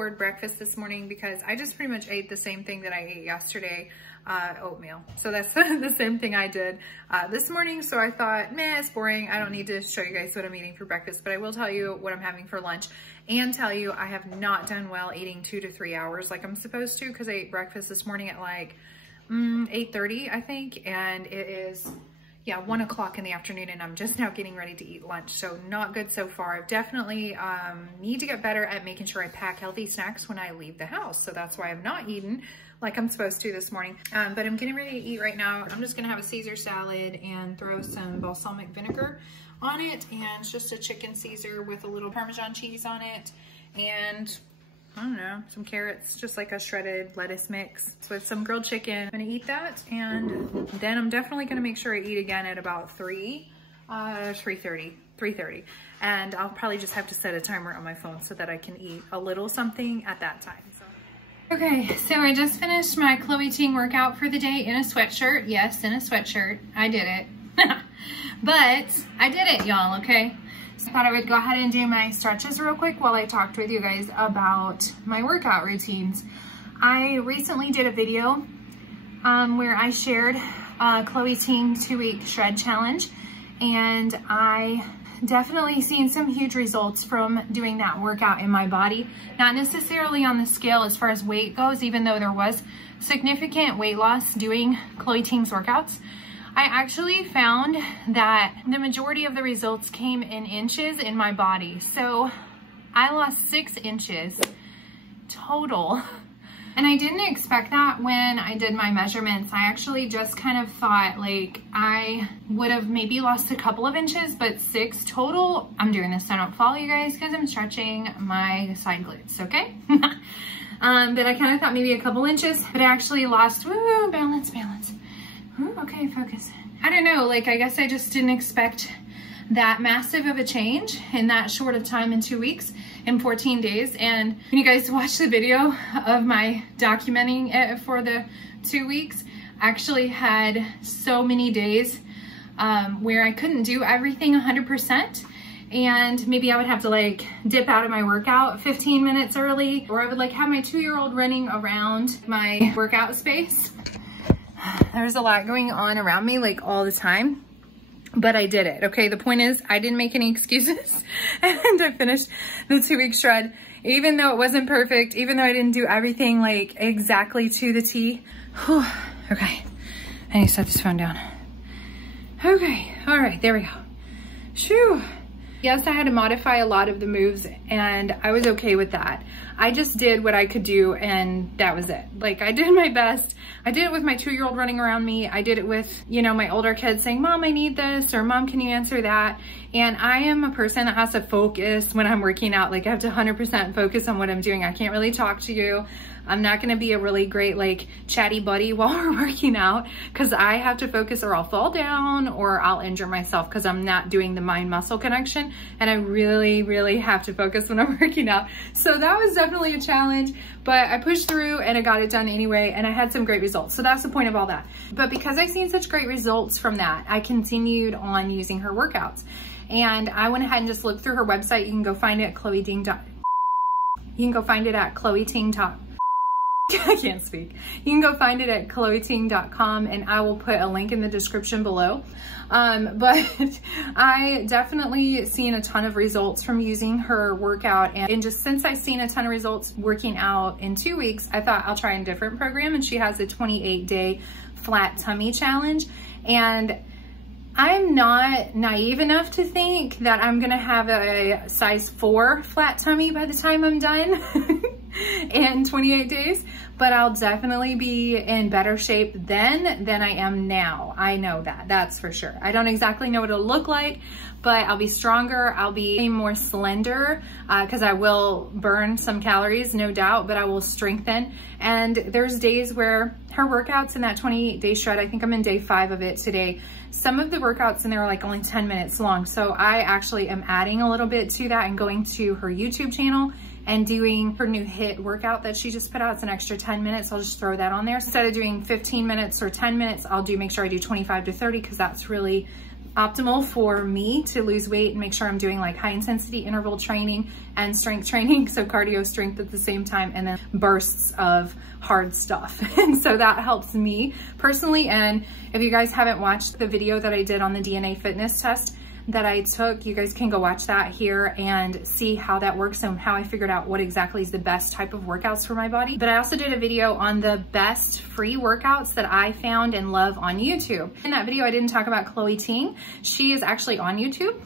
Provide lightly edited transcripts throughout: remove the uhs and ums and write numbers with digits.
record breakfast this morning because I just pretty much ate the same thing that I ate yesterday, oatmeal. So that's the same thing I did this morning. So I thought, meh, it's boring. I don't need to show you guys what I'm eating for breakfast, but I will tell you what I'm having for lunch and tell you I have not done well eating 2 to 3 hours like I'm supposed to, because I ate breakfast this morning at like 8:30, I think, and it is, yeah, 1 o'clock in the afternoon, and I'm just now getting ready to eat lunch. So not good so far. I definitely need to get better at making sure I pack healthy snacks when I leave the house. So that's why I've not eaten like I'm supposed to this morning. But I'm getting ready to eat right now. I'm just gonna have a Caesar salad and throw some balsamic vinegar on it. And it's just a chicken Caesar with a little Parmesan cheese on it. And I don't know, some carrots, just like a shredded lettuce mix with some grilled chicken. I'm gonna eat that, and then I'm definitely gonna make sure I eat again at about 3:30. And I'll probably just have to set a timer on my phone so that I can eat a little something at that time. Okay, so I just finished my Chloe Ting workout for the day in a sweatshirt. Yes, in a sweatshirt, I did it. But I did it, y'all, okay? So I thought I would go ahead and do my stretches real quick while I talked with you guys about my workout routines. I recently did a video where I shared Chloe Ting 2-week shred challenge, and I definitely seen some huge results from doing that workout in my body. Not necessarily on the scale as far as weight goes, even though there was significant weight loss doing Chloe Ting's workouts. I actually found that the majority of the results came in inches in my body. So I lost 6 inches total. And I didn't expect that when I did my measurements. I actually just kind of thought like I would have maybe lost a couple of inches, but 6 total. I'm doing this so I don't fall, you guys, because I'm stretching my side glutes, okay? But I kind of thought maybe a couple inches, but I actually lost, woo, balance. Ooh, okay, focus. I don't know, like I guess I just didn't expect that massive of a change in that short of time in 2 weeks, in 14 days. And when you guys watch the video of my documenting it for the 2 weeks, I actually had so many days where I couldn't do everything 100%. And maybe I would have to like dip out of my workout 15 minutes early, or I would like have my 2-year-old running around my workout space. There's a lot going on around me like all the time, but I did it. Okay, the point is I didn't make any excuses and I finished the 2-week shred, even though it wasn't perfect, even though I didn't do everything like exactly to the T. Whew. Okay, I need to set this phone down. Okay, all right, there we go. Shoo. Yes, I had to modify a lot of the moves, and I was okay with that. I just did what I could do, and that was it. Like, I did my best. I did it with my 2-year-old running around me. I did it with, you know, my older kids saying, Mom, I need this, or Mom, can you answer that? And I am a person that has to focus when I'm working out. Like, I have to 100% focus on what I'm doing. I can't really talk to you. I'm not gonna be a really great like chatty buddy while we're working out, because I have to focus or I'll fall down or I'll injure myself because I'm not doing the mind muscle connection, and I really have to focus when I'm working out. So that was definitely a challenge, but I pushed through and I got it done anyway, and I had some great results. So that's the point of all that. But because I've seen such great results from that, I continued on using her workouts, and I went ahead and just looked through her website. You can go find it at Chloe Ting. You can go find it at Chloe Ting. I can't speak. You can go find it at chloeting.com, and I will put a link in the description below. But I definitely seen a ton of results from using her workout, and just since I've seen a ton of results working out in 2 weeks, I thought I'll try a different program. And she has a 28-day flat tummy challenge, and I'm not naive enough to think that I'm gonna have a size 4 flat tummy by the time I'm done in 28 days, but I'll definitely be in better shape then than I am now. I know that, that's for sure. I don't exactly know what it'll look like, but I'll be stronger, I'll be more slender, because I will burn some calories, no doubt, but I will strengthen. And there's days where her workouts in that 28-day shred, I think I'm in day 5 of it today, some of the workouts in there are like only 10 minutes long. So I actually am adding a little bit to that and going to her YouTube channel and doing her new HIIT workout that she just put out. It's an extra 10 minutes. I'll just throw that on there. Instead of doing 15 minutes or 10 minutes, I'll make sure I do 25 to 30, because that's really optimal for me to lose weight and make sure I'm doing like high intensity interval training and strength training. So cardio, strength at the same time, and then bursts of hard stuff. And so that helps me personally. And if you guys haven't watched the video that I did on the DNA fitness test that I took, you guys can go watch that here and see how that works and how I figured out what exactly is the best type of workouts for my body. But I also did a video on the best free workouts that I found and love on YouTube. In that video, I didn't talk about Chloe Ting. She is actually on YouTube,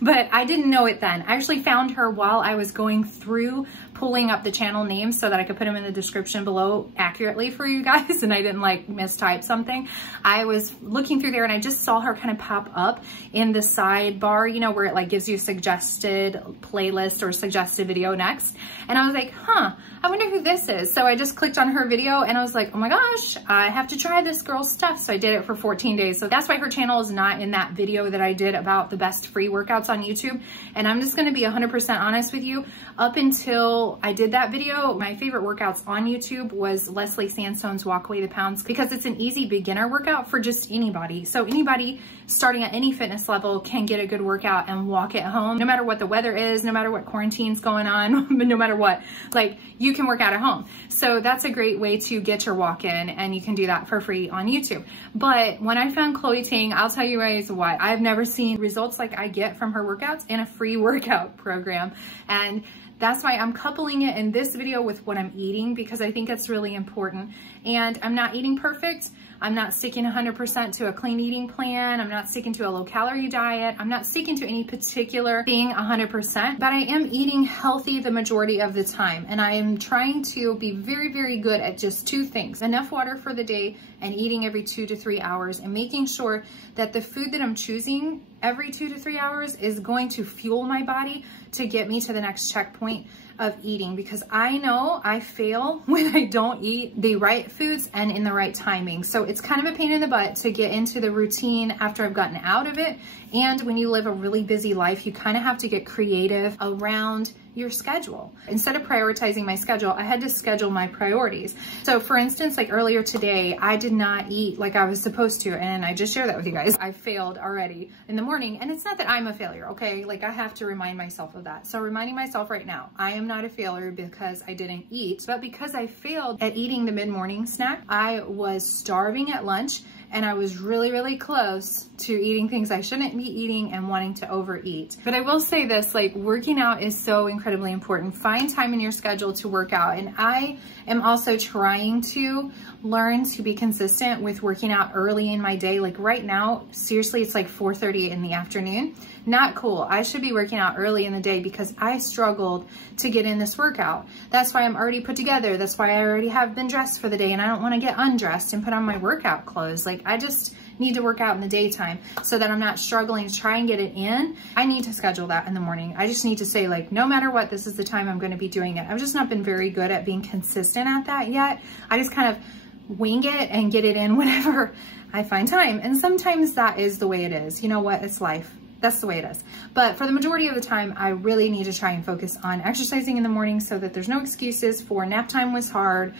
but I didn't know it then. I actually found her while I was going through pulling up the channel names so that I could put them in the description below accurately for you guys and I didn't like mistype something. I was looking through there and I just saw her kind of pop up in the sidebar, you know, where it like gives you suggested playlist or suggested video next. And I was like, huh, I wonder who this is. So I just clicked on her video and I was like, oh my gosh, I have to try this girl's stuff. So I did it for 14 days. So that's why her channel is not in that video that I did about the best free workouts on YouTube. And I'm just gonna be 100% honest with you. Up until I did that video, my favorite workouts on YouTube was Leslie Sandstone's Walk Away the Pounds, because it's an easy beginner workout for just anybody. So anybody starting at any fitness level can get a good workout and walk at home, no matter what the weather is, no matter what quarantine's going on, no matter what, like you can work out at home. So that's a great way to get your walk in, and you can do that for free on YouTube. But when I found Chloe Ting, I'll tell you guys what, I've never seen results like I get from her workouts in a free workout program. And that's why I'm coupling it in this video with what I'm eating, because I think it's really important. And I'm not eating perfect. I'm not sticking 100% to a clean eating plan. I'm not sticking to a low calorie diet. I'm not sticking to any particular thing 100%, but I am eating healthy the majority of the time. And I am trying to be very, very good at just two things: enough water for the day and eating every 2 to 3 hours, and making sure that the food that I'm choosing every 2 to 3 hours is going to fuel my body to get me to the next checkpoint of eating, because I know I fail when I don't eat the right foods and in the right timing. So it's kind of a pain in the butt to get into the routine after I've gotten out of it. And when you live a really busy life, you kind of have to get creative around your schedule. Instead of prioritizing my schedule, I had to schedule my priorities. So for instance, like earlier today, I did not eat like I was supposed to. And I just shared that with you guys. I failed already in the morning. And it's not that I'm a failure, okay? Like I have to remind myself of that. So reminding myself right now, I am not a failure because I didn't eat, but because I failed at eating the mid-morning snack. I was starving at lunch, and I was really, really close to eating things I shouldn't be eating and wanting to overeat. But I will say this, like working out is so incredibly important. Find time in your schedule to work out. And I am also trying to learn to be consistent with working out early in my day. Like right now, seriously, it's like 4:30 in the afternoon. Not cool. I should be working out early in the day because I struggled to get in this workout. That's why I'm already put together. That's why I already have been dressed for the day, and I don't want to get undressed and put on my workout clothes. Like I just need to work out in the daytime so that I'm not struggling to try and get it in. I need to schedule that in the morning. I just need to say like, no matter what, this is the time I'm going to be doing it. I've just not been very good at being consistent at that yet. I just kind of wing it and get it in whenever I find time. And sometimes that is the way it is. You know what? It's life. That's the way it is. But for the majority of the time, I really need to try and focus on exercising in the morning so that there's no excuses for nap time was hard,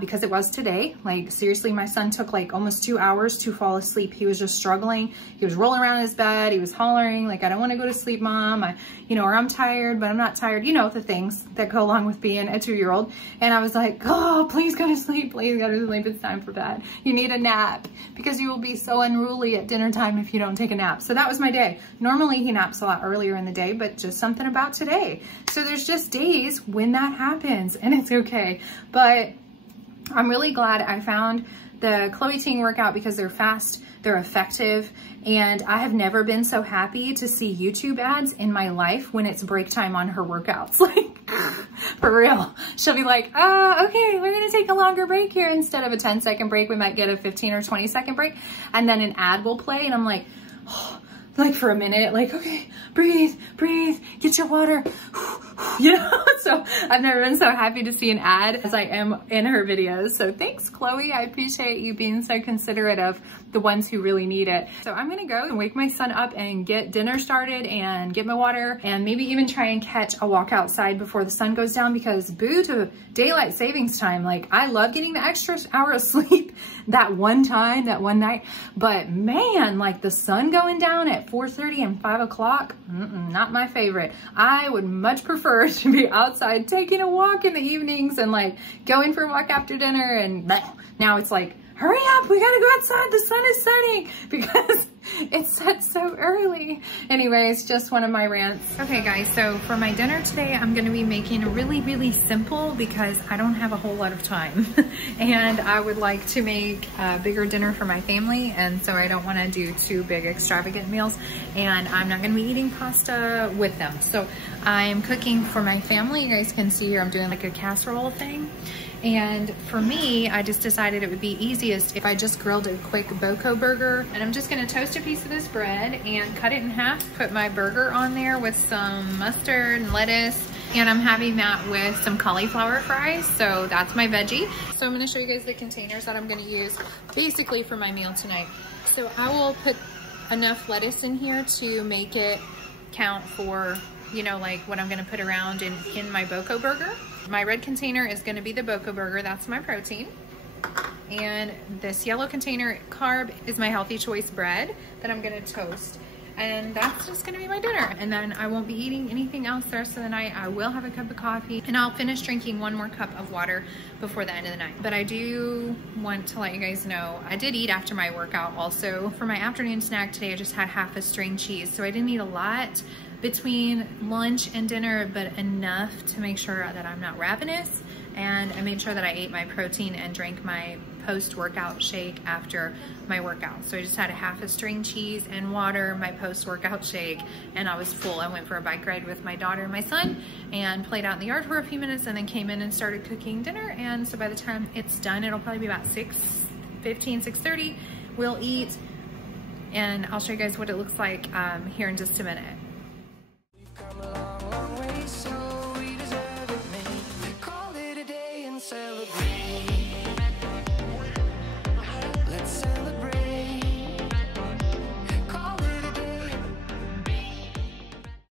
because it was today. Like seriously, my son took like almost 2 hours to fall asleep. He was just struggling. He was rolling around in his bed. He was hollering like, I don't want to go to sleep, Mom. Or I'm tired, but I'm not tired. You know, the things that go along with being a 2-year-old. And I was like, oh, please go to sleep. Please go to sleep. It's time for bed. You need a nap because you will be so unruly at dinner time if you don't take a nap. So that was my day. Normally he naps a lot earlier in the day, but just something about today. So there's just days when that happens, and it's okay. But I'm really glad I found the Chloe Ting workout because they're fast, they're effective, and I have never been so happy to see YouTube ads in my life when it's break time on her workouts. Like, for real. She'll be like, okay, we're gonna take a longer break here. Instead of a 10-second break, we might get a 15 or 20-second break, and then an ad will play, and I'm like, oh, like for a minute, like, okay, breathe, breathe, get your water, you know? So I've never been so happy to see an ad as I am in her videos. So thanks, Chloe. I appreciate you being so considerate of the ones who really need it. So I'm gonna go and wake my son up and get dinner started and get my water and maybe even try and catch a walk outside before the sun goes down, because boo to daylight savings time. Like, I love getting the extra hour of sleep that one time, that one night, but man, like the sun going down at 4:30 and 5 o'clock, not my favorite. I would much prefer to be outside taking a walk in the evenings and like going for a walk after dinner, and now it's like, hurry up, we gotta go outside, the sun is setting, because it sets so early. Anyways, just one of my rants. Okay guys, so for my dinner today, I'm gonna be making really, really simple because I don't have a whole lot of time. And I would like to make a bigger dinner for my family, and so I don't wanna do two big extravagant meals, and I'm not gonna be eating pasta with them. So I'm cooking for my family. You guys can see here, I'm doing like a casserole thing. And for me, I just decided it would be easiest if I just grilled a quick Boko burger. And I'm just gonna toast a piece of this bread and cut it in half, put my burger on there with some mustard and lettuce. And I'm having that with some cauliflower fries. So that's my veggie. So I'm gonna show you guys the containers that I'm gonna use basically for my meal tonight. So I will put enough lettuce in here to make it count for, you know, like what I'm gonna put around in my Boko burger. My red container is gonna be the Boko burger, that's my protein. And this yellow container carb is my healthy choice bread that I'm gonna toast. And that's just gonna be my dinner. And then I won't be eating anything else the rest of the night. I will have a cup of coffee and I'll finish drinking one more cup of water before the end of the night. But I do want to let you guys know, I did eat after my workout also. For my afternoon snack today, I just had half a string cheese. So I didn't eat a lot between lunch and dinner, but enough to make sure that I'm not ravenous. And I made sure that I ate my protein and drank my post-workout shake after my workout. So I just had a half a string cheese and water, my post-workout shake, and I was full. I went for a bike ride with my daughter and my son and played out in the yard for a few minutes and then came in and started cooking dinner. And so by the time it's done, it'll probably be about 6:15, 6:30. We'll eat and I'll show you guys what it looks like here in just a minute. Long way, so we deserve it, mate. Call it a day and celebrate.